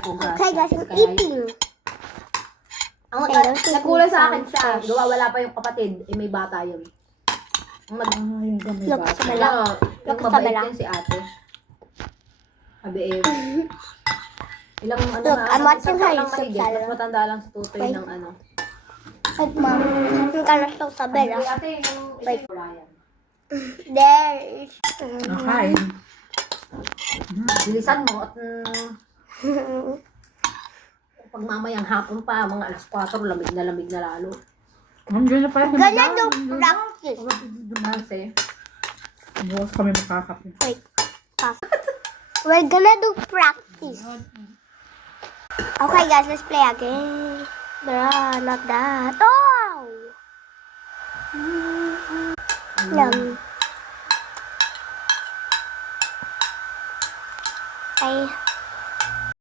po grasa. Okay guys, I'm Kaya eating. ang Okay, don't take nagkulay me sa akin some siya. fish. Gawa wala pa yung kapatid. Eh, may bata yun. Ang Yung gamay Look ba? sa bala. yung Look sa mabait bala. din si ate. Sabi eh, ilang ano Look, I'm watching her lang YouTube mahigit. Mas channel. matanda lang si Tutoy Wait. ng ano. Wait, mom. Yung kalas to sa Sabi bela. ko, ate, yung Wait. Ryan. There is... Nakain. Bilisan mo at pag mamayang hapon pa, mga alas 4, lamig na lalo. Hanggang na pala. Gonna do practice. Kasi, Bukas kami makakape. Wait. Pause. We're gonna do practice. Okay guys, let's play again. Bruh, not that. Oh! Yum. Okay.